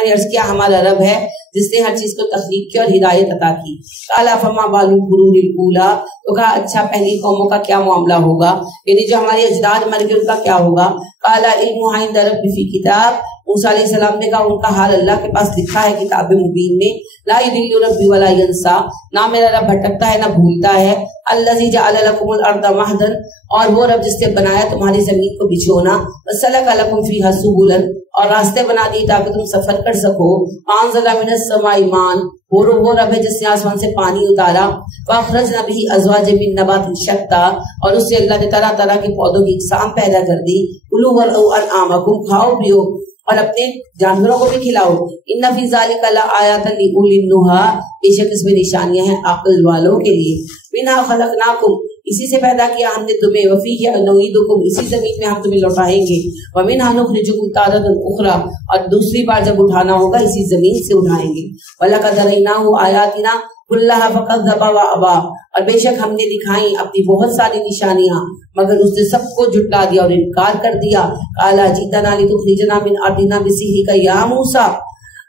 انہوں نے عرض کیا ہمارا رب ہے جس نے ہر چیز کو تخلیق کیا اور ہدایت عطا کی. قال فما بال القرون الاولی، تو کہا اچھا پہلی قوموں کا کیا معاملہ ہوگا، یعنی جو ہمارے اجداد مر گئے ان کا کیا ہوگا. قال علمها عند ربی فی کتاب، موسیٰ علیہ السلام نے کہا ان کا حال اللہ کے پاس لکھا ہے کتاب مبین میں. لا یضل ربی ولا ینسا، نہ میرا رب بھٹکتا ہے نہ بھولتا ہے. الذی جعل لکم الارض مہدا، اور وہ رب جس نے بنایا تمہاری زمین کو بچھونا. وسلک لکم فیہا سبلا، اور راستے بنا دیے تاکہ تم سفر کر سکو. انزل من السماء ماء، وہ رب ہے جس نے آسمان سے پانی اتارا. فاخرجنا به ازواجا من نبات شتى، اور اس سے اللہ نے طرح طرح کے پودوں کی اقسام پیدا کر دی. کلوا وارعوا انعامکم، کھاؤ پیو اور اپنے جانوروں کو بھی کھلاؤ. ان فی ذلک لآیات لأولی النہی، بے شک اس میں نشانیاں ہیں عقل والوں کے لیے. منھا خلقناکم، اسی سے پیدا کیا ہم نے تمہیں. وفیہ نعیدکم، اسی زمین میں ہم تمہیں لوٹائیں گے. ومنھا نخرجکم تارۃ اخری، اور دوسری بار جب اٹھانا ہوگا اسی زمین سے اٹھائیں گے. ولقد اریناہ آیاتنا کلھا فکذب وابى، اور بے شک ہم نے دکھائیں اپنی بہت ساری نشانیاں مگر اس نے سب کو جھٹلا دیا اور انکار کر دیا. قال جئتنا لتخرجنا من ارضنا بسحرک یا موسیٰ،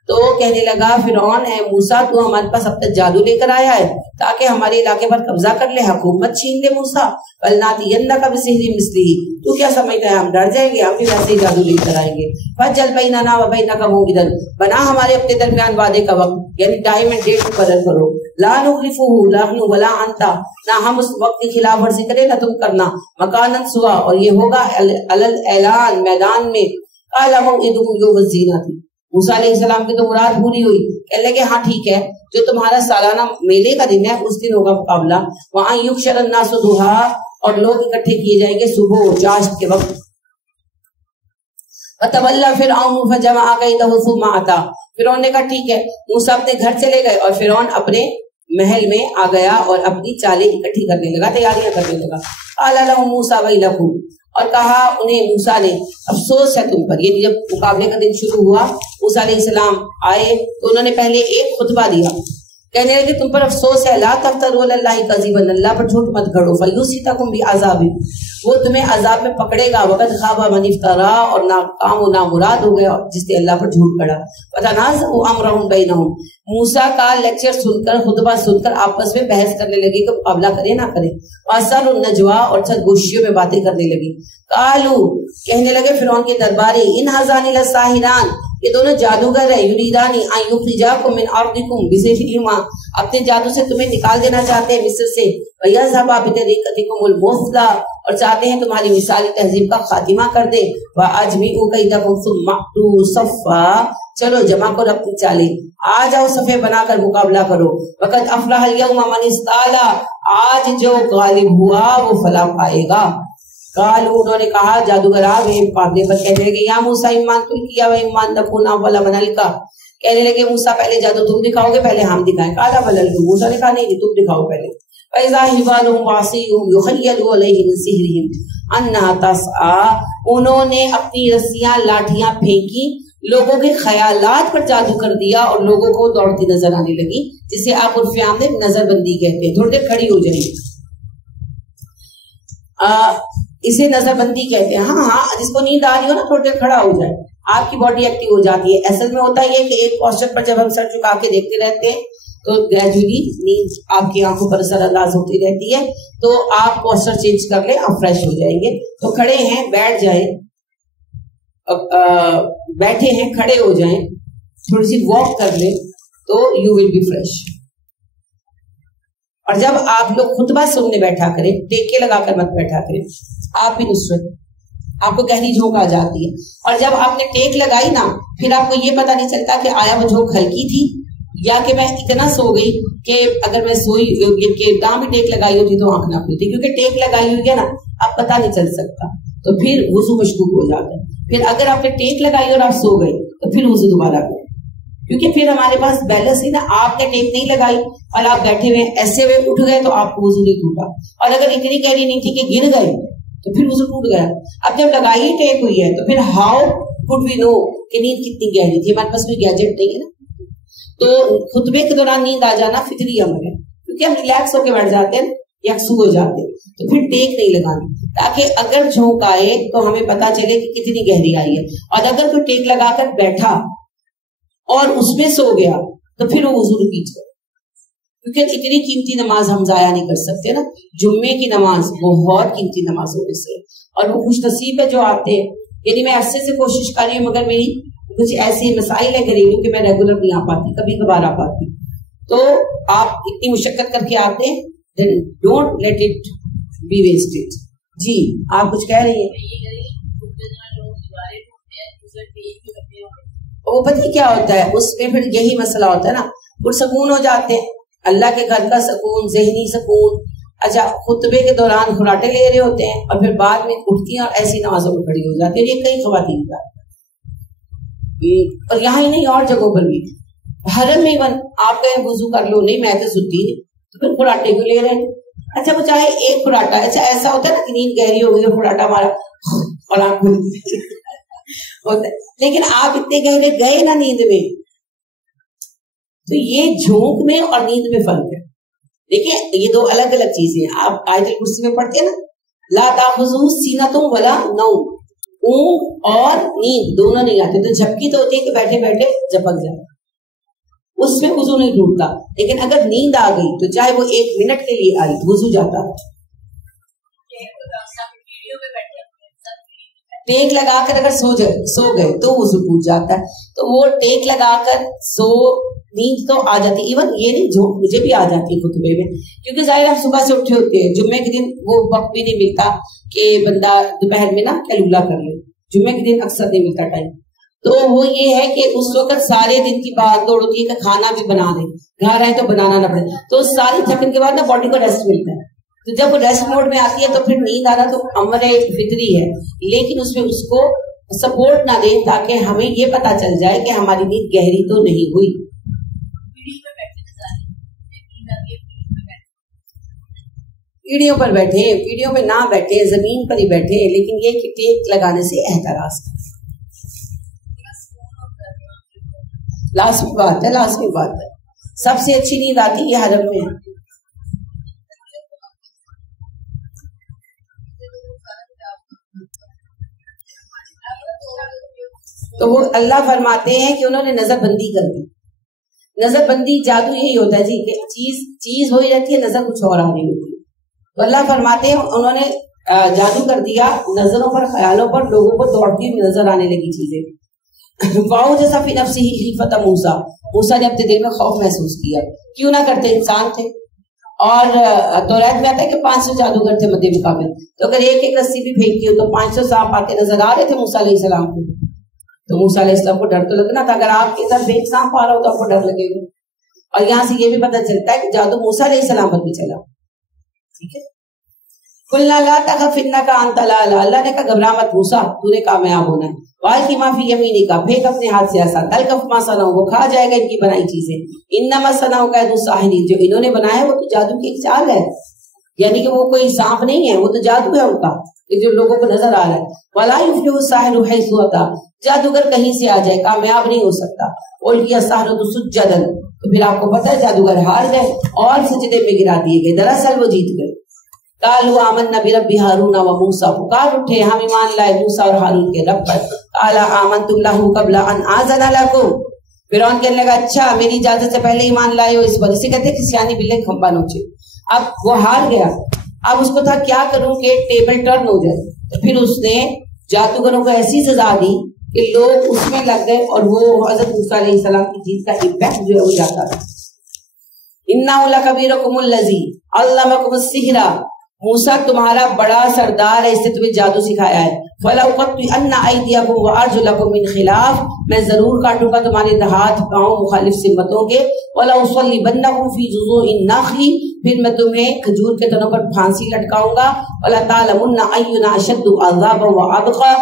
تو کہنے لگا فرعون اے موسیٰ تو ہمارے پاس اب تک جادو لے کر آیا ہے تاکہ ہمارے علاقے پر قبضہ کر لے، حکومت چھین لے. موسیٰ فلناتینک بسحر مثلہ، تو کیا سمجھتا ہے ہم ڈر جائیں گے، ہم بھی ویسے ہی جادو لے کر آئیں گے. فجعل بیننا وبینک موعدا، بنا ہمارے اپنے درمیان وعدے کا وقت، یعنی ٹائم اینڈ ڈیٹ مقرر کرو. لا نخلفہ نحن ولا انت، نہ ہم اس وقت کی خلاف ورزی کریں نہ تم کرنا. مکانا سوا، اور یہ ہوگا اعلان میدان میں. قال موعدکم یوم الزینۃ، موسیٰ علیہ السلام کی تو مراد پوری ہوئی. کہنے لگے ہاں ٹھیک ہے، جو تمہارا سالانہ میلے کا دن ہے اس دن ہوگا مقابلہ. وہاں یحشر الناس ضحیٰ، اور لوگ اکٹھے کیے جائیں گے صبح و چاشت کے وقت. فتولی فرعون فجمع کیدہ ثم اتی، فرعون نے کہا ٹھیک ہے. موسیٰ اپنے گھر چلے گئے اور فرعون اپنے محل میں آ گیا اور اپنی چالیں اکٹھی کرنے لگا، تیاریاں کرنے لگا. قال لهم موسیٰ ویلکم، اور کہا انہیں موسیٰ نے افسوس ہے تم پر. یعنی جب مقابلے کا دن شروع ہوا موسیٰ علیہ السلام آئے تو انہوں نے پہلے ایک خطبہ دیا، کہنے لگے تم پر افسوس ہے. لا تفتروا علی اللہ کذبا، اللہ پر جھوٹ مت گھڑو. فیصیبکم بعذاب، وہ تمہیں عذاب میں پکڑے گا. وقد خاب من افترا، اور ناکام و نامراد ہو گیا جس نے اللہ پر جھوٹ گھڑا. فتنازعوا امرهم بینہم، موسیٰ کا لیکچر سن کر خطبہ سن کر آپس میں بحث کرنے لگے کہ مقابلہ کرے نہ کرے. واسروا النجوی، اور چھت گوشیوں میں باتیں کرنے لگی. قالوا، کہنے لگے فرعون کے درباری، ان ھذان لساحران، یہ دونوں جادوگر ہیں. یریدان ان یخرجاکم من ارضکم بسحرہما، اپنے جادو سے تمہیں نکال دینا چاہتے ہیں مصر سے. ویذهبا بطریقتکم المثلی، اور چاہتے ہیں تمہاری مثالی تہذیب کا خاتمہ کر دے. واجمعوا کیدکم ثم اتوا صفا، چلو جمع کرو اپنی چالیں، آ جاؤ صفے بنا کر مقابلہ کرو. وقد افلح اليوم من استعلا، آج جو غالب ہوا وہ فلاح پائے گا. قالوا، انہوں نے کہا جادوگر آگے مقابلے پر، کہنے لگے یا موسیٰ امان تلقیا و امان نکون اول من القی، کہنے لگے موسیٰ پہلے جادو تم دکھاؤ گے پہلے ہم دکھائیں. قال بل القوا، موسیٰ نے کہا نہیں تم دکھاؤ پہلے. فاذا حبالهم وعصیهم یخیل الیہ من سحرهم انها تسعى، انہوں نے اپنی رسیاں لاٹھیاں پھینکی، لوگوں کے خیالات پر جادو کر دیا اور لوگوں کو دوڑتی نظر آنے لگی، جسے آپ عرف عام میں نظر بندی کہتے ہیں. تھوڑی دیر کھڑی ہو جائیں، اسے نظر بندی کہتے ہیں. ہاں ہاں، جس کو نیند آ رہی ہو نا تھوڑی دیر کھڑا ہو جائے، آپ کی باڈی ایکٹیو ہو جاتی ہے. اصل میں ہوتا یہ کہ ایک پوسچر پر جب ہم سر چکا کے دیکھتے رہتے ہیں تو گریجولی نیند آپ کی آنکھوں پر اثر انداز ہوتی رہتی ہے. تو آپ پوسچر چینج کر لیں، آپ فریش ہو جائیں گے. تو کھڑے ہیں بیٹھ جائیں، بیٹھے ہیں کھڑے ہو جائیں، تھوڑی سی واک کر لیں تو یو ول بی فریش. اور جب آپ لوگ خطبہ سننے بیٹھا کریں، ٹیکے لگا کر مت بیٹھا کریں، آپ بھی نصرت، آپ کو گہری جھونک آ جاتی ہے. اور جب آپ نے ٹیک لگائی نا پھر آپ کو یہ پتا نہیں چلتا کہ آیا وہ جھونک ہلکی تھی یا کہ میں اتنا سو گئی کہ اگر میں سوئی کہ کہاں بھی ٹیک لگائی ہوتی تو آنکھ نہ کھلتی، کیونکہ ٹیک لگائی ہوئی ہے نا اب پتا نہیں چل سکتا. تو پھر وضو مشکوک ہو جاتا ہے. پھر اگر آپ نے ٹیک لگائی اور آپ سو گئے تو پھر وضو دوبارہ کریں، کیونکہ پھر ہمارے پاس بیلنس ہی نا. آپ نے ٹیک نہیں لگائی اور آپ بیٹھے ہوئے ایسے ہوئے اٹھ گئے تو آپ کو وضو نہیں ٹوٹا، اور اگر اتنی گہری نہیں تھی کہ گر گئے تو پھر وضو ٹوٹ گیا. اب جب لگائی ہی ٹیک ہوئی ہے تو پھر ہاؤ کوڈ وی نو کہ نیند کتنی گہری تھی. ہمارے پاس کوئی گیجٹ نہیں ہے نا. تو خطبے کے دوران نیند آ جانا فطری امر ہے، کیونکہ ہم ریلیکس ہو کے بیٹھ جاتے ہیں، یکسو ہو جاتے ہیں. تو پھر ٹیک نہیں لگانی تاکہ اگر جھونک آئے تو ہمیں پتا چلے کہ کتنی گہری آئی ہے. اور اگر کوئی ٹیک لگا کر بیٹھا اور اس میں سو گیا تو پھر وہ وضو ریپیٹ کرے، کیونکہ اتنی قیمتی نماز ہم ضائع نہیں کر سکتے نا. جمعے کی نماز بہت قیمتی نماز ہونے سے، اور وہ خوش نصیب ہے جو آتے ہیں. یعنی میں عرصے سے کوشش کر رہی ہوں، مگر میری کچھ ایسی مسائل ہے گھریلو کہ میں ریگولر نہیں آ پاتی، کبھی کبھار آ پاتی. تو آپ اتنی مشقت کر کے آتے ہیں، don't let it be wasted. جی آپ کچھ کہہ رہی ہیں؟ وہ پتہ کیا ہوتا ہے اس میں پھر یہی مسئلہ ہوتا ہے نا، پرسکون ہو جاتے ہیں، اللہ کے گھر کا سکون، ذہنی سکون. اچھا خطبے کے دوران کھراٹے لے رہے ہوتے ہیں اور پھر بعد میں اٹھتی ہیں اور ایسی نمازوں میں کھڑی ہو جاتی ہیں. یہ کئی خواتین کا، اور یہاں ہی نہیں اور جگہوں پر بھی. حرم میں آپ کہیں وضو کر لو، نہیں میں تو سنتی نہیں، تو پھر کھراٹے کیوں لے رہے ہیں؟ اچھا وہ چاہے ایک کھراٹا، اچھا ایسا ہوتا ہے نا کہ نیند گہری ہو گئی، کھراٹا مارا اور آنکھ کھل ہوتا ہے، لیکن آپ اتنے گہرے گئے نا نیند میں. تو یہ جھونک میں اور نیند میں فرق ہے. دیکھیں یہ دو الگ الگ چیزیں ہیں. آپ آیت الکرسی میں پڑھتے ہیں نا، لا تاخذہ سینۃ ولا نوم، اونگ اور نیند دونوں نہیں آتے. تو جھپکی تو ہوتی ہے کہ بیٹھے بیٹھے جھپک جائے، اس میں وضو نہیں ٹوٹتا. لیکن اگر نیند آ گئی تو چاہے وہ 1 منٹ کے لیے آئی، وضو جاتا. ٹیک لگا کر اگر سو گئے تو وضو ٹوٹ جاتا ہے. تو وہ ٹیک لگا کر نیند تو آ جاتی. ایون یہ نہیں، جو مجھے بھی آ جاتی ہے خطبے میں، کیونکہ ظاہر ہم صبح سے اٹھے ہوتے ہیں. جمعے کے دن وہ وقت بھی نہیں ملتا کہ بندہ دوپہر میں نا کیلولا کر لے. جمعے کے دن اکثر نہیں ملتا ٹائم. تو وہ یہ ہے کہ اس وقت سارے دن کی بات دوڑ ہوتی ہے کہ کھانا بھی بنا دیں، گھر آئے تو بنانا نہ پڑے. تو ساری تھکن کے بعد نا باڈی کو ریسٹ ملتا ہے. تو جب وہ ریسٹ موڈ میں آتی ہے تو پھر نیند آنا تو امر فطری ہے، لیکن اس میں اس کو سپورٹ نہ دیں تاکہ ہمیں یہ پتا چل جائے کہ ہماری نیند گہری تو نہیں ہوئی. پیڑھیوں پر بیٹھے، پیڑھیوں میں نہ بیٹھے، زمین پر ہی بیٹھے، لیکن یہ کہ ٹیک لگانے سے احتراز. لازمی بات ہے، لازمی بات ہے. سب سے اچھی نیند آتی ہے حرم میں. تو وہ اللہ فرماتے ہیں کہ انہوں نے نظر بندی کر دی. نظر بندی جادو یہی ہوتا ہے جی کہ چیز ہوئی رہتی ہے، نظر کچھ اور آ رہی ہوتی ہے. تو اللہ فرماتے ہیں انہوں نے جادو کر دیا نظروں پر، خیالوں پر، لوگوں کو دوڑتی ہوئی نظر آنے لگی چیزیں. واؤ جیسا فی نفسہ خیفۃ موسیٰ، موسیٰ نے اپنے دل میں خوف محسوس کیا. کیوں نہ کرتے، انسان تھے. اور توریت میں آتا ہے کہ 500 جادوگر تھے مد مقابل. تو اگر ایک ایک رسی بھی پھینکتی ہو تو 500 سانپ آتے نظر آ رہے تھے موسیٰ علیہ السلام کو. تو موسیٰ علیہ السلام کو ڈر تو لگنا تھا. اگر آپ کی طرف ایک سانپ آ رہا ہو تو آپ کو ڈر لگے گا. اور یہاں سے یہ بھی پتہ چلتا ہے کہ جادو موسیٰ علیہ السلام پر بھی چلا. ٹھیک ہے. قلنا لا تخف انک انت الاعلی، اللہ نے کہا گھبرا مت موسیٰ، تو نے کامیاب ہونا ہے. والقی ما فی یمینک، پھینک اپنے ہاتھ سے ایسا، تلقف ما صنعوا، وہ کھا جائے گا ان کی بنائی چیزیں. انما صنعوا کید الساحرین، جو انہوں نے بنایا وہ تو جادو کی ایک چال ہے. یعنی کہ وہ کوئی سانپ نہیں ہے، وہ تو جادو ہے ان کا جو لوگوں کو نظر آ رہا ہے. ولا یفلح الساحر حیث اتی، جادوگر کہیں سے آ جائے کامیاب نہیں ہو سکتا. القی السحرۃ سجدا، تو پھر آپ کو پتہ ہے جادوگر ہار گئے اور سجدے میں گرا دیے گئے. دراصل وہ جیت گئے. قالوا آمنا برب ہارون و موسیٰ، پکار اٹھے ہم ایمان لائے موسیٰ اور ہارون کے رب پر. قال آمنتم لہ قبل ان آذن لکم، فرعون کہنے لگا اچھا میری اجازت سے پہلے ایمان لائے ہو. اس وجہ سے کہتے ہیں کہ سیانی بلے کھمبا نوچے. اب وہ ہار گیا. اب اس کو تھا کیا کروں کہ ٹیبل ٹرن ہو جائے. تو پھر اس نے جادوگروں کو ایسی سزا دی کہ لوگ اس میں لگ گئے اور وہ حضرت موسیٰ علیہ السلام کی جیت کا امپیکٹ جو ہے وہ جاتا تھا. انہ لکبیرکم الذی علمکم السحر، موسیٰ تمہارا بڑا سردار ہے، اس نے تمہیں جادو سکھایا ہے. فَلَأُقَطِّعَنَّ أَيْدِيَكُمْ وَأَرْجُلَكُمْ مِنْ خِلَافٍ، میں ضرور کاٹوں گا تمہارے ہاتھ پاؤں مخالف سمتوں کے. وَلَأُصَلِّبَنَّكُمْ فِي جُذُوعِ النَّخْلِ، پھر میں تمہیں کھجور کے تنوں پر پھانسی لٹکاؤں گا. وَلَتَعْلَمُنَّ أَيُّنَا أَشَدُّ عَذَابًا وَأَبْقَىٰ،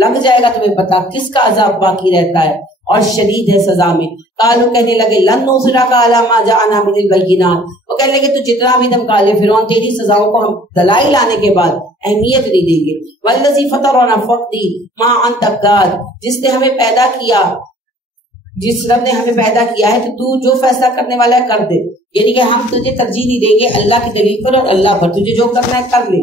لگ جائے گا تمہیں پتا کس کا عذاب باقی رہتا ہے اور شدید ہے سزا میں. قالوا کہنے لگے لن نؤثرک علی ما جاءنا من البینات، وہ کہنے لگے تو جتنا بھی دم کالے فرعون تیری سزاؤں کو ہم دلائل آنے کے بعد اہمیت نہیں دیں گے. والذی فطرنا فقدی ما انت قاد، جس نے ہمیں پیدا کیا، جس رب نے ہمیں پیدا کیا ہے تو جو فیصلہ کرنے والا ہے کر دے. یعنی کہ ہم تجھے ترجیح نہیں دیں گے اللہ کی دلیل پر اور اللہ پر، تجھے جو کرنا ہے کر لے.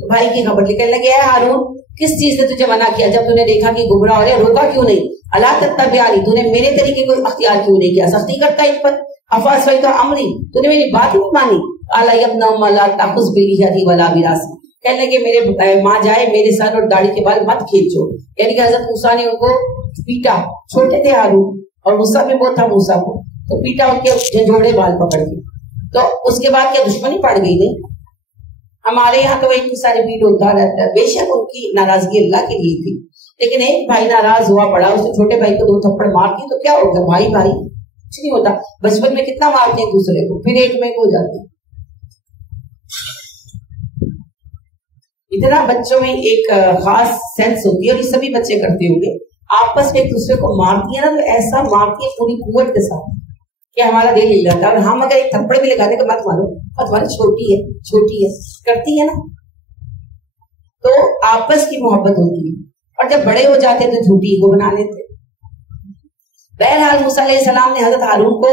تو بھائی کی خبر نکلنے لگے، اے ہارون کس چیز نے تجھے منع کیا جب تُو نے دیکھا کہ گمراہ ہو رہے، روکا کیوں نہیں؟ الا تتبعنی، تو نے میرے طریقے کو اختیار کیوں نہیں کیا، سختی کرتا ہے اس پر، افعصیت امری، تو نے میری بات ہی نہیں مانی، قال یا ابن ام لا تاخذ بلیدی ولا براسی، کہنے لگے میرے ماں جائے میرے سر اور داڑھی کے بال مت کھینچو، یعنی کہ حضرت موسیٰ نے ان کو پیٹا، چھوٹے تھے ہارون اور غصہ بھی بہت تھا موسیٰ کو، تو پیٹا ان کے جھنجھوڑے بال پکڑ کے، تو اس کے بعد کیا دشمنی پڑ گئی نہیں؟ ہمارے یہاں تو ایک سارے پیٹ ہوتا رہتا ہے، بے شک ان کی ناراضگی اللہ کے لیے تھی، لیکن ایک بھائی ناراض ہوا پڑا، اس نے چھوٹے بھائی کو 2 تھپڑ مار دی تو کیا ہو گیا، بھائی بھائی کچھ نہیں ہوتا، بچپن میں کتنا مارتے ہیں دوسرے کو، پھر ایک میں ہو جاتے ہیں۔ اتنا بچوں میں ایک خاص سینس ہوتی ہے، اور یہ سبھی بچے کرتے ہوں گے، آپس میں ایک دوسرے کو مارتی ہے نا، تو ایسا مارتی ہے پوری قوت کے ساتھ کہ ہمارا دل ہل جاتا ہے، اور ہم اگر ایک تھپڑ بھی لگانے کا مت مارو چھوٹی ہے کرتی ہے نا، تو آپس کی محبت ہوتی ہے، اور جب بڑے ہو جاتے ہیں تو جھوٹی کو بنا لیتے۔ بہرحال موسیٰ علیہ السلام نے حضرت ہارون کو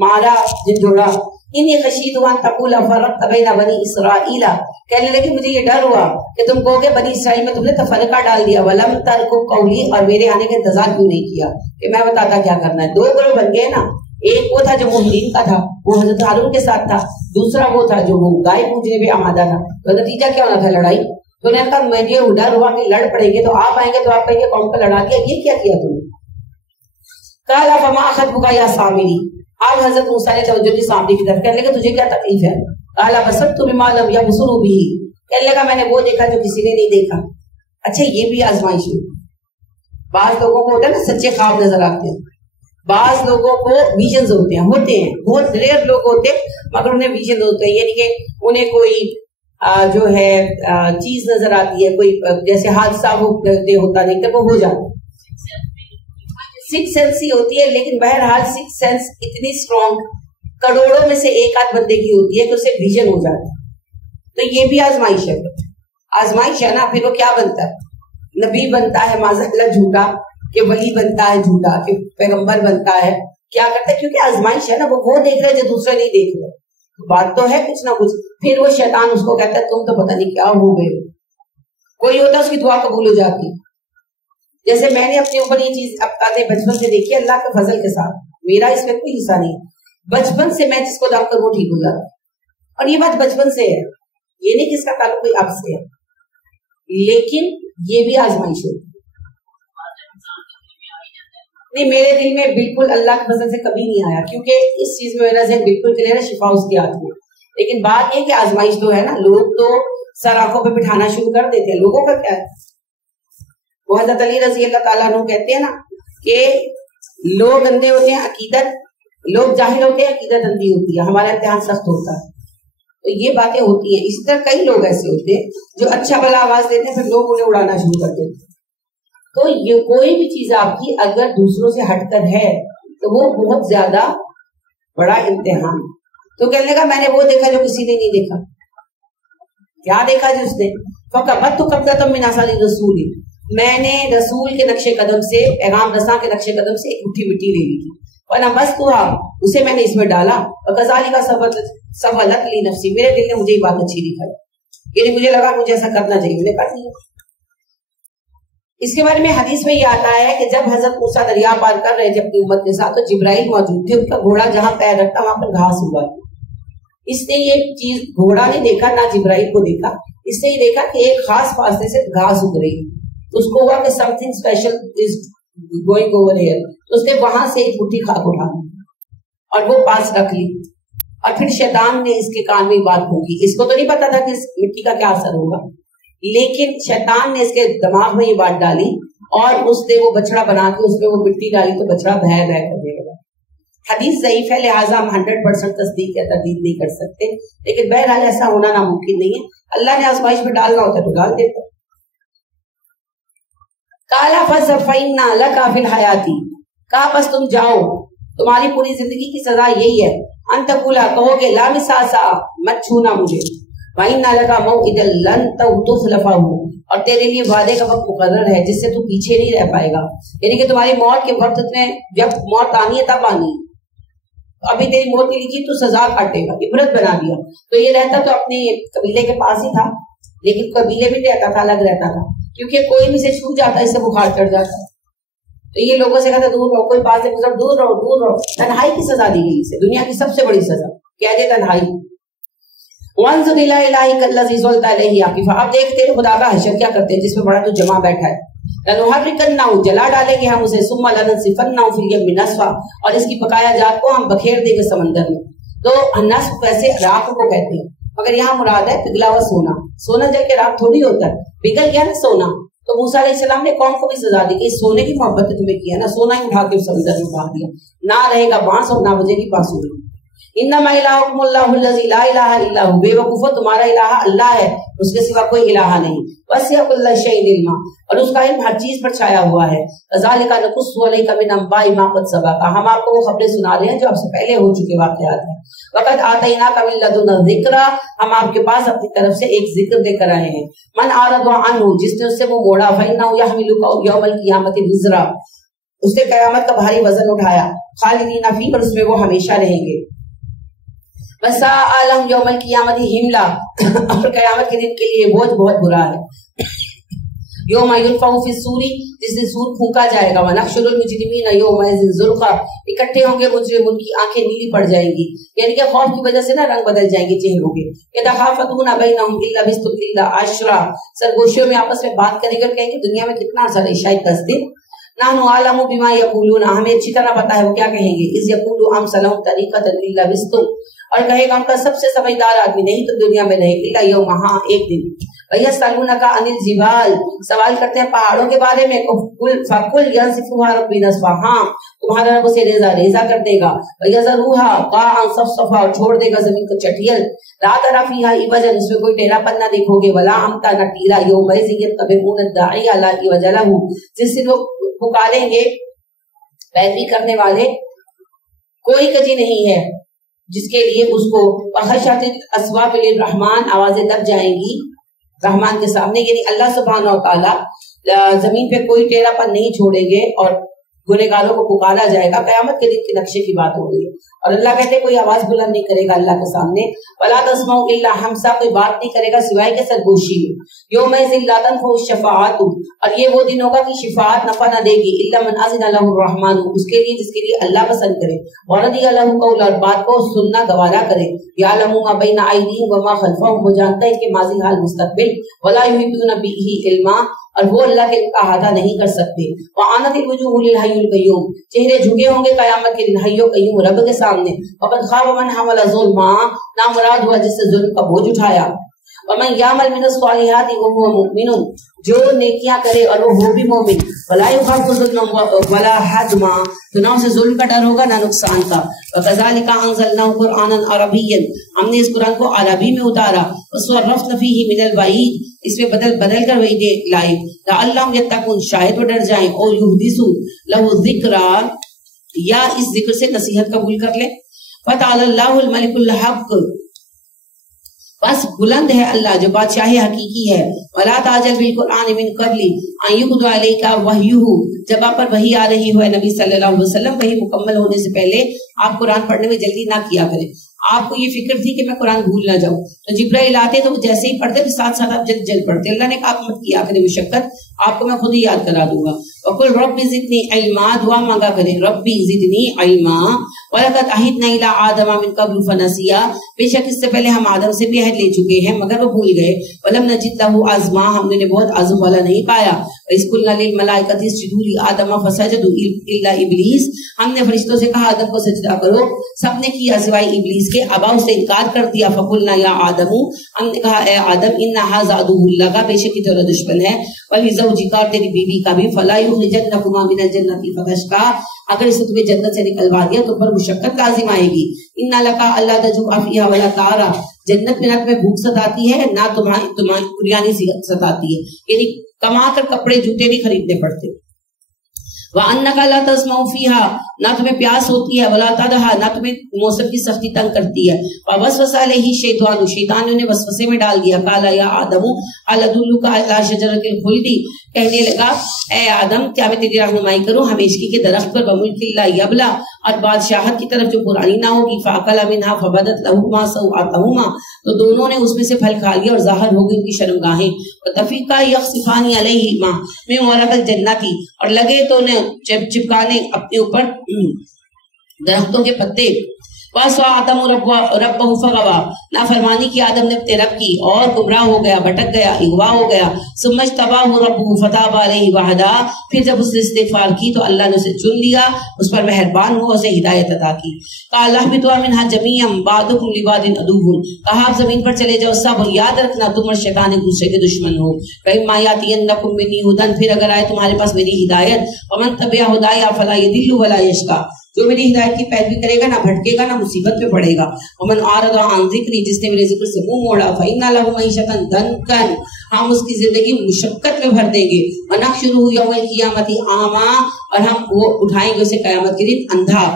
مارا، جھنجھوڑا، انی خشیت ان تقول فرقت بین بنی اسرائیل، کہنے لگے مجھے یہ ڈر ہوا کہ تم کہو گے بنی اسرائیل میں تم نے تفرقہ ڈال دیا، ولم ترکوا قولی، اور میرے آنے کا انتظار کیوں نہیں کیا کہ میں بتاتا کیا کرنا ہے۔ 2 گروہ بن گئے نا، ایک وہ تھا جو مومنین کا تھا، وہ حضرت ہارون کے ساتھ تھا، دوسرا وہ تھا جو وہ گائے پوجنے بھی آمادہ تھا، تو نتیجہ کیا ہونا تھا، لڑائی۔ تو نے کہا مجھے ڈر ہوا کہ لڑ پڑیں گے، تو آپ آئیں گے تو آپ کہیں گے قوم کو لڑا دیا، یہ کیا کیا تم نے؟ قال فما خطبک یا سامری، اب حضرت موسیٰ نے توجہ دی سامری کی طرف، کہنے لگے تجھے کیا تکلیف ہے؟ قال بصرت بما لم يبصروا به، کہنے لگا میں نے وہ دیکھا جو کسی نے نہیں دیکھا۔ اچھا یہ بھی آزمائش ہے، بعض لوگوں کو ہوتا ہے نا سچے خواب نظر آتے ہیں، بعض لوگوں کو ویژنز ہوتے ہیں، بہت ریئر لوگ ہوتے ہیں مگر انہیں ویژن ہوتے ہیں، یعنی کہ انہیں کوئی جو ہے چیز نظر آتی ہے، کوئی جیسے حادثہ ہوتا نہیں تو وہ ہو جاتا ہے، 6 سینس ہی ہوتی ہے، لیکن بہرحال 6 سینس اتنی اسٹرانگ کروڑوں میں سے ایک آدھ بندے کی ہوتی ہے کہ اسے ویژن ہو جاتا ہے۔ تو یہ بھی آزمائش ہے نا، پھر وہ کیا بنتا ہے، نبی بنتا ہے معاذ اللہ جھوٹا، کہ ولی بنتا ہے جھوٹا، کہ پیغمبر بنتا ہے، کیا کرتا ہے، کیونکہ آزمائش ہے نا، وہ دیکھ رہے جو دوسرے نہیں دیکھ رہے، بات تو ہے کچھ نہ کچھ، پھر وہ شیطان اس کو کہتا ہے تم تو پتہ نہیں کیا ہو گئے، کوئی ہوتا ہے اس کی دعا قبول ہو جاتی۔ جیسے میں نے اپنے اوپر یہ چیز اپنے بچپن سے دیکھی اللہ کے فضل کے ساتھ، میرا اس میں کوئی حصہ نہیں، بچپن سے میں جس کو دعا کر وہ ٹھیک ہو جاتا، اور یہ بات بچپن سے ہے، یہ نہیں کہ اس کا تعلق کوئی اب سے ہے، لیکن یہ بھی آزمائش ہوتی نہیں، میرے دل میں بالکل اللہ کے فضل سے کبھی نہیں آیا، کیونکہ اس چیز میں میرا ذہن بالکل کلیئر ہے، شفا اس کے ہاتھ میں، لیکن بات یہ کہ آزمائش تو ہے نا، لوگ تو سر آنکھوں پہ بٹھانا شروع کر دیتے ہیں، لوگوں کا کیا ہے، وہ حضرت علی رضی اللہ تعالیٰ عنہ کہتے ہیں نا کہ لوگ اندھے ہوتے ہیں عقیدت، لوگ جاہل ہوتے ہیں عقیدت اندھی ہوتی ہے، ہمارا امتحان سخت ہوتا ہے، تو یہ باتیں ہوتی ہیں۔ اسی طرح کئی لوگ ایسے ہوتے ہیں جو اچھا بھلا آواز دیتے ہیں، پھر لوگ انہیں اڑانا شروع کر دیتے ہیں۔ تو یہ کوئی بھی چیز آپ کی اگر دوسروں سے ہٹ کر ہے تو وہ بہت زیادہ بڑا امتحان۔ تو کہنے لگا میں نے وہ دیکھا جو کسی نے نہیں دیکھا۔ کیا دیکھا جس نے؟ فَقَبَضْتُ قَبْضَةً مِّنْ أَثَرِ الرَّسُولِ، میں نے رسول کے نقش قدم سے، پیغام رساں کے نقش قدم سے ایک مٹھی مٹی لے لی تھی، وَنَبَذْتُهَا، اسے میں نے اس میں ڈالا، وَكَذَلِكَ سَوَّلَتْ لِي نَفْسِي، میرے دل نے مجھے یہ بات اچھی دکھائی، یعنی مجھے لگا مجھے ایسا کرنا چاہیے، میں نے کر دیا۔ اس کے بارے میں حدیث میں یہ آتا ہے کہ جب حضرت موسیٰ دریا پار کر رہے تھے اپنی امت کے ساتھ، تو جبرائیل موجود تھے، ان کا گھوڑا جہاں پیر رکھتا وہاں پر گھاس ہوا تھی۔ اس نے یہ چیز گھوڑا نہیں دیکھا، نہ جبرائیل کو دیکھا، اس نے یہ دیکھا کہ ایک خاص فاصلے سے گھاس اگ رہی، اس کو ہوا کہ some thing special is going over here, تو اس نے وہاں سے ایک مٹھی خاک اٹھا اور وہ پاس رکھ لی، اور پھر شیطان نے اس کے کان میں بات ہوگی، اس کو تو نہیں پتا تھا کہ اس مٹی کا کیا اثر ہوگا، لیکن شیطان نے اس کے دماغ میں یہ بات ڈالی، اور اس نے وہ بچڑا بنا کے اس میں وہ مٹی ڈالی، تو بچڑا بھے بھے کرنے لگا۔ حدیث ضعیف ہے، لہٰذا ہم 100% تصدیق یا تردید نہیں کر سکتے، لیکن بہرحال ایسا ہونا ناممکن نہیں ہے، اللہ نے آزمائش میں ڈالنا ہوتا ہے تو ڈال دیتا۔ کالا فَإِنَّ لَكَ فِي الْحَيَاةِ، کہا بس تم جاؤ، تمہاری پوری زندگی کی سزا یہی ہے، ان تقولا، کہو گے لا مساسا، مت چھونا مجھے، وَإِنَّ لَكَ مَوْعِدًا لَن تُخْلَفَهُ، اور تیرے لیے وعدے کا وقت مقرر ہے جس سے تو پیچھے نہیں رہ پائے گا، یعنی کہ تمہاری موت کے وقت میں جب موت آنی ہے تب آنی ہے، ابھی تیری موت نہیں لکھی تو سزا کاٹے گا، عبرت بنا دیا۔ تو یہ رہتا تو اپنے قبیلے کے پاس ہی تھا، لیکن قبیلے میں رہتا تھا، الگ رہتا تھا، کیونکہ کوئی بھی سے چھو جاتا اس سے بخار چڑھ جاتا. تو یہ لوگوں سے کہتے دور رہو، کوئی پاس سے گزر دور رہو دور رہو. تنہائی کی سزا دی گئی اسے، دنیا کی سب سے بڑی سزا کہہ دے تنہائی. وانظر الی الہک الذی ظلت علیہ عاکفا، آپ دیکھتے ہیں خدا کا حشر کیا کرتے ہیں جس میں بڑا تو جمع بیٹھا ہے. لنحرکنہ، جلا ڈالیں گے ہم اسے، ثم لننسفنہ فی الیم نسفا، اور اس کی بقایا جات کو ہم بکھیر دیں گے سمندر میں. تو نسف ویسے راکھ کو کہتے ہیں، مگر یہاں مراد ہے پگھلا ہوا سونا. سونا جل کے راکھ تھوڑی ہوتا ہے، پگھل گیا نا سونا. تو موسیٰ علیہ السلام نے قوم کو بھی سزا دی کہ سونے کی محبت تمہیں کیا نا، سونا ہی اٹھا کے سمندر میں بہا دیا، نہ رہے گا بانس اور نہ بجے گی بانسری. انما الہکم اللہ الذی لا الہ الا هو، بے وقوفو تمہارا الہ اللہ ہے، اس کے سوا کوئی الہ نہیں. وسع کل شیء علما، اور اس کا علم ہر چیز پر چھایا ہوا ہے. کذالک نقص علیک من انباء ما قد سبق، ہم آپ کو وہ خبریں سنا رہے ہیں جو آپ سے پہلے ہو چکے واقعات ہیں. وقد آتیناک من لدنا ذکرا، ہم آپ کے پاس اپنی طرف سے ایک ذکر دے کر آئے ہیں. من اعرض عنہ، جس نے اس سے وہ موڑا، فإنہ یحمل یوم القیامۃ وزرا، اس نے قیامت کا بھاری وزن اٹھایا. خالدین فیہ، پر اس میں وہ ہمیشہ رہیں گے. وَسَاءَ لَهُمْ يَوْمَ الْقِيَامَةِ حِمْلًا، اور قیامت کے دن کے لیے بوجھ بہت برا ہے. یوم ينفخ فی الصور، جس دن سور پھونکا جائے گا. وَنَحْشُرُ الْمُجْرِمِینَ يَوْمَئِذٍ زُرْقًا، اکٹھے ہوں گے مجرم، ان کی آنکھیں نیلی پڑ جائیں گی، یعنی کہ خوف کی وجہ سے نا رنگ بدل جائیں گے چہروں کے. يَتَخَافَتُونَ بَيْنَهُمْ إِن لَبِثْتُمْ إِلَّا عَشْرًا، سرگوشیوں میں آپس میں بات کریں گے اور کہیں گے دنیا میں کتنا عرصہ رہے، شاید 10 دن. نحن عالم بما یقولون، ہمیں اچھی طرح پتا ہے وہ کیا کہیں گے. اذ یقول امثلهم طریقۃ الا لبثتم، اور کہے گا ان کا سب سے سمجھدار آدمی نہیں تو دنیا میں رہے الا یوم، ہاں ایک دن. ویسألونک عن الجبال، سوال کرتے ہیں پہاڑوں کے بارے میں. فقل ینسفها ربی نسفا، ہاں تمہارا رب اسے ریزہ ریزہ کر دے گا. ویذرها قاعا صفصفا، اور چھوڑ دے گا زمین کو چٹیل. لا تری فیہا عوجا، اس میں کوئی ٹیڑھا پن نہ دیکھو گے. ولا امتا، نہ ٹیلا. یومئذ یتبعون الداعی لا عوج له، جس سے لوگ پکاریں گے پیروی کرنے والے، کوئی کجی نہیں ہے جس کے لیے اس کو. وخشعت الاصوات للرحمن، آوازیں دب جائیں گی رحمان کے سامنے، یعنی اللہ سبحانہ و تعالی زمین پہ کوئی ٹیڑھا پن نہیں چھوڑیں گے اور گنہگاروں کو پکارا جائے گا. قیامت کے دن کے نقشے کی بات ہو رہی ہے، اور اللہ کہتے ہیں کوئی آواز بلند نہیں کرے گا اللہ کے سامنے. ولا تسمعوا الا حمسا، کوئی بات نہیں کرے گا سوائے کہ سرگوشی میں. یومئذ لا تنفع الشفاعۃ، اور یہ وہ دن ہوگا کہ شفاعت نفع نہ دے گی. الا من اذن له الرحمن، اس کے لیے جس کے لیے اللہ پسند کرے. ورضی له قول، اور بات کو سننا گوارا کرے. یعلم ما بین ایدیہم وما خلفہم، وہ جانتا ہے کہ ماضی حال مستقبل. ولا یحیطون به علما، اور وہ اللہ کے کا احاطہ نہیں کر سکتے. وعنت الوجوہ للحی القیوم، چہرے جھکے ہوں گے قیامت کے دن حی القیوم رب کے سامنے. وقد خاب من حمل ظلما، نامراد ہوا جس سے ظلم کا بوجھ اٹھایا. ومن یعمل من الصالحات وهو مؤمن، جو نیکیاں کرے اور وہ ہو بھی مومن. ولا یخاف ظلما ولا حدما، تو نہ اسے ظلم کا ڈر ہوگا نہ نقصان کا. وکذالک انزلناه قرانا عربیا، ہم نے اس قرآن کو عربی میں اتارا. وصرفنا فیہ من الوعید، اس میں بدل کر وعید لائے. لعلہم یتقون، شاید وہ ڈر جائیں. اور یحدثوا له ذکرا، یا اس ذکر سے نصیحت قبول کر لیں. فتعالی اللہ الملک الحق، بس بلند ہے اللہ جو بادشاہ حقیقی ہے. ولا تعجل بالقرآن من قبل ان یقضى الیک وحیہ، جب آپ پر وحی آ رہی ہو نبی صلی اللہ علیہ وسلم، وحی مکمل ہونے سے پہلے آپ قرآن پڑھنے میں جلدی نہ کیا کریں. آپ کو یہ فکر تھی کہ میں قرآن بھول نہ جاؤں، تو جبرائیل آتے تو وہ جیسے ہی پڑھتے تو ساتھ ساتھ آپ جلد پڑھتے. اللہ نے کہا آپ مت کیا کریں مشقت، آپ کو میں خود ہی یاد کرا دوں گا. وقل رب زدنی علما، دعا مانگا کریں ربی زدنی علما. ولقد عہدنا الی آدم من قبل فنسی، بے شک اس سے پہلے ہم آدم سے بھی عہد لے چکے ہیں مگر وہ بھول گئے. ولم نجد له عزما، ہم نے بہت عزم والا نہیں پایا. وإذ قلنا للملائکۃ اسجدوا لآدم فسجدوا الا ابلیس، ہم نے فرشتوں سے کہا آدم کو سجدہ کرو، سب نے کیا سوائے ابلیس کے. ابا اسے انکار کر دیا. فقلنا یا آدم، ہم نے کہا اے آدم، ان ھذا عدو لک، بے شک تیرا دشمن ہے. ولزوجک، تیری بیوی کا بھی. فلا یخرجنکما من الجنۃ فتشقی، اگر اسے تمہیں جنت سے نکلوا دیا تو پر مشقت لازم آئے گی. ان لک الا تجوع فیھا ولا تعری، جنت میں نہ تمہیں بھوک ستاتی ہے نہ تمہاری یعنی ستاتی ہے، یعنی کما کر کپڑے جوتے نہیں خریدنے پڑتے. وَأَنَّكَ لَا تَسْمَعُ فِيهَا، نہ تمہیں پیاس ہوتی ہے. وَلَا تَضْحَىٰ، نہ تمہیں موسم کی سختی تنگ کرتی ہے. وَوَسْوَسَ عَلَيْهِ الشَّيْطَانُ، شیطان نے وسوسے میں ڈال دیا. قَالَ يَا آدَمُ هَلْ أَدُلُّكَ عَلَىٰ شَجَرَةِ الْخُلْدِ، کہنے لگا اے آدم کیا میں تیری رہنمائی کروں ہمیشگی کے درخت پر. وَمُلْكٍ لَا يَبْلَىٰ، اور بادشاہت کی طرف جو پرانی نہ ہوگی فاکل منہا فبدت لہما سوآتہما تو دونوں نے اس میں سے پھل کھا لیا اور ظاہر ہو گئی ان کی شرمگاہیں وطفیقا یخصفان علیہما من ورق الجنتی اور لگے تو انہیں چپکانے اپنے اوپر درختوں کے پتے واسوا آدم ربہ فغوا نافرمانی کی آدم نے اپنے رب کی اور گمراہ ہو گیا بھٹک گیا اغوا ہو گیا ثم اجتباہ ربہ فتاب علیہ وہدا پھر جب اس نے استغفار کی تو اللہ نے اسے چن لیا اس پر مہربان ہوا اسے ہدایت عطا کی قال اهبطوا منها جميعا بعضكم لبعض عدو کہا آپ زمین پر چلے جاؤ سب یاد رکھنا تم اور شیطان ایک دوسرے کے دشمن ہو فإما يأتينكم مني هدى پھر اگر آئے تمہارے پاس میری ہدایت ومن تبع هدايا فلا يضل ولا يشقى جو میری ہدایت کی پیروی کرے گا نہ بھٹکے گا نہ مصیبت میں پڑے گا ومن اعرض عن ذکری جس نے میرے ذکر سے منہ موڑا فإن له معیشة ضنکا ہم اس کی زندگی مشقت میں بھر دیں گے ونحشره یوم القیامت اعمی اور ہم وہ اٹھائیں گے اسے قیامت کے دن اندھا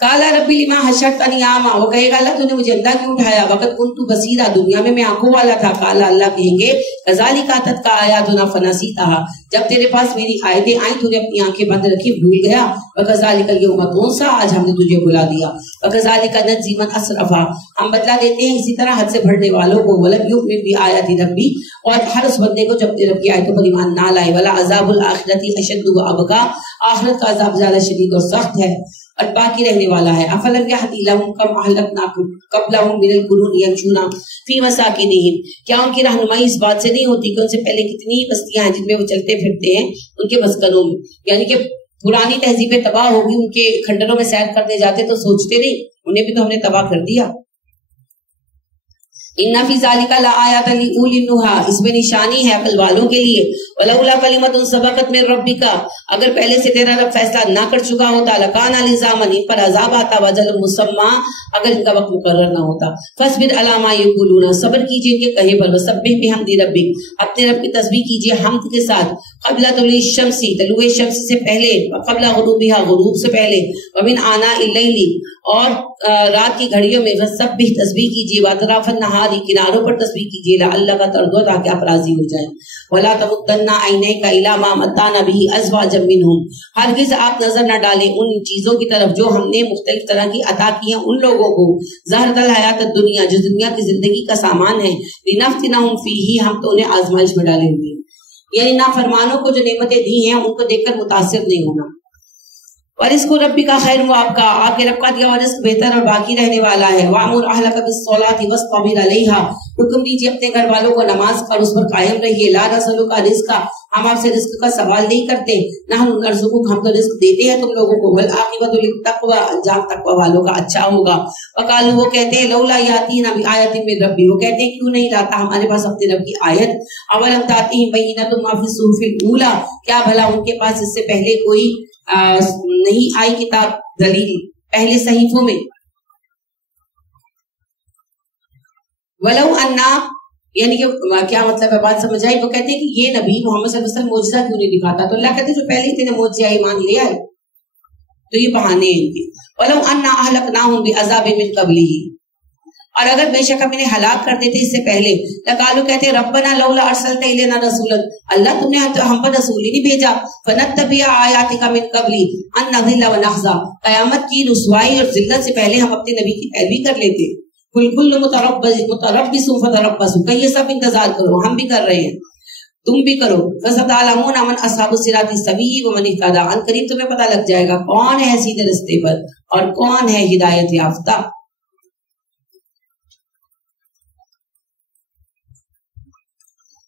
قال ربی لما حشرتنی اعمی وہ کہے گا اللہ تو نے مجھے اندھا کیوں اٹھایا وقت کنت بصیرا دنیا میں آنکھوں والا تھا قال اللہ کہیں گے کذالک اتتک آیاتنا فنسیتها جب تیرے پاس میری آیتیں آئیں تو نے اپنی آنکھیں بند رکھی بھول گیا وکذالک الیوم تنسی آج ہم نے تجھے بھلا دیا وکذالک نجزی من اسرف ہم بدلہ دیتے ہیں اسی طرح حد سے بڑھنے والوں کو ولم یؤمن بآیات ربی اور ہر اس بندے کو جب رب کی آیتوں پر ایمان نہ لائے ولا عذاب الاخرۃ اشد وابقى آخرت کا عذاب زیادہ شدید اور سخت ہے اور باقی رہنے والا ہے افلم یہدی لہم کم اہلکنا قبلہم من القرون یمشون فی مساکنہم کیا ان کی رہنمائی اس بات سے نہیں ہوتی کہ ان سے پہلے کتنی بستیاں ہیں جن میں وہ چلتے پھرتے ہیں ان کے مسکنوں میں یعنی کہ پرانی تہذیبیں تباہ ہوگی ان کے کھنڈروں میں سیر کرنے جاتے تو سوچتے نہیں انہیں بھی تو ہم نے تباہ کر دیا ان فی ذالک لآیات لأولی النہی اس میں نشانی ہے عقل والوں کے لیے ولولا کلمۃ سبقت من ربک اگر پہلے سے تیرا رب فیصلہ نہ کر چکا ہوتا لکان لزاما ان پر عذاب آتا وجل مسمى اگر ان کا وقت مقرر نہ ہوتا فاصبر علی ما یقولون صبر کیجئے ان کے کہے پر وسبح بحمد ربک اپنے رب کی تسبیح کیجئے حمد کے ساتھ قبل طلوع الشمس طلوع شمس سے پہلے قبل غروبها غروب سے پہلے ومن آناء اللیل اور رات کی گھڑیوں میں وسبح تسبیح کیجئے واطراف النہار کناروں پر تسبیح کیجئے لعلک ترضی تاکہ آپ راضی ہو جائیں ولا تمدن عینیک الی ما متعنا به ازواجا منهم ہرگز آپ نظر نہ ڈالیں ان چیزوں کی طرف جو ہم نے مختلف طرح کی عطا کی ہیں ان لوگوں کو زہرۃ الحیات الدنیا جو دنیا کی زندگی کا سامان ہے لنفتنہم فیہ ہم تو انہیں آزمائش میں ڈالے ہوئے ہیں یعنی نافرمانوں کو جو نعمتیں دی ہیں ان کو دیکھ کر متاثر نہیں ہونا ورزق ربی کا خیر وہ آپ کے رب کا دیا ہوا رزق بہتر اور باقی رہنے والا ہے وَأْمُرْ أَهْلَكَ بِالصَّلَاةِ وَاصْطَبِرْ عَلَيْهَا حکم دیجیے اپنے گھر والوں کو نماز پر اس پر قائم رہیے لا نسألُكَ رزقا ہم آپ سے رزق کا سوال نہیں کرتے نحن نرزقک ہم تو رزق دیتے ہیں تم لوگوں کو والعاقبۃ للتقوی انجام تقوی والوں کا اچھا ہوگا وقالوا وہ کہتے ہیں لولا یاتینا بآیۃ من ربی وہ کہتے ہیں کیوں نہیں لاتا ہمارے پاس اپنے رب کی آیت اولم تاتیہم بینۃ ما فی الصحف الاولی کیا بھلا ان کے پاس اس سے پہلے کوئی نہیں آئی کتاب دلیل پہلے صحیفوں میں ولو انا یعنی کہ کیا مطلب ہے بات سمجھ آئی وہ کہتے ہیں کہ یہ نبی محمد صلی اللہ علیہ وسلم معجزہ کیوں نہیں دکھاتا تو اللہ کہتے ہیں جو پہلے اتنے معجزے ایمان لے آئے تو یہ بہانے ہیں ان کے ولو انا اہلکناہم بعذاب من قبلہ اور اگر بے شک ہم انہیں ہلاک کر دیتے اس سے پہلے لقالو کہتے ربنا لولا ارسلت الینا رسولا اللہ تم نے ہم پر رسول ہی نہیں بھیجا فنتبع آیاتک من قبل ان نذل ونخزى قیامت کی رسوائی اور ذلت سے پہلے ہم اپنے نبی کی پیروی کر لیتے کل متربص فتربصوا کہ یہ سب انتظار کرو ہم بھی کر رہے ہیں تم بھی کرو فستعلمون من اصحاب الصراط السوی ومن اهتدى ان قریب تمہیں پتہ لگ جائے گا کون ہے سیدھے راستے پر اور کون ہے ہدایت یافتہ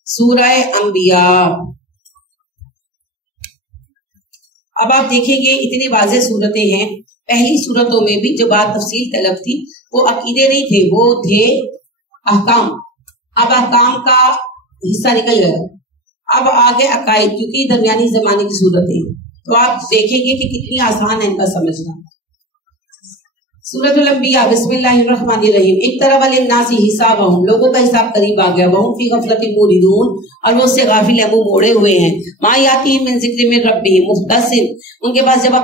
سورہ انبیاء اب آپ دیکھیں گے اتنی واضح صورتیں ہیں پہلی صورتوں میں بھی جو بات تفصیل طلب تھی وہ عقیدے نہیں تھے وہ تھے احکام اب احکام کا حصہ نکل گیا اب آگے عقائد کیونکہ درمیانی زمانے کی صورتیں تو آپ دیکھیں گے کہ کتنی آسان ہے ان کا سمجھنا سورۃ الانبیاء بسم اللہ الرحمن الرحیم اقترب للناس حسابهم لوگوں کا حساب قریب آ گیا وهم فی غفلۃ معرضون اور وہ اس سے غافل ہیں منہ موڑے ہوئے ہیں ما یاتیہم من ذکر من ربہم محدث ان کے پاس جب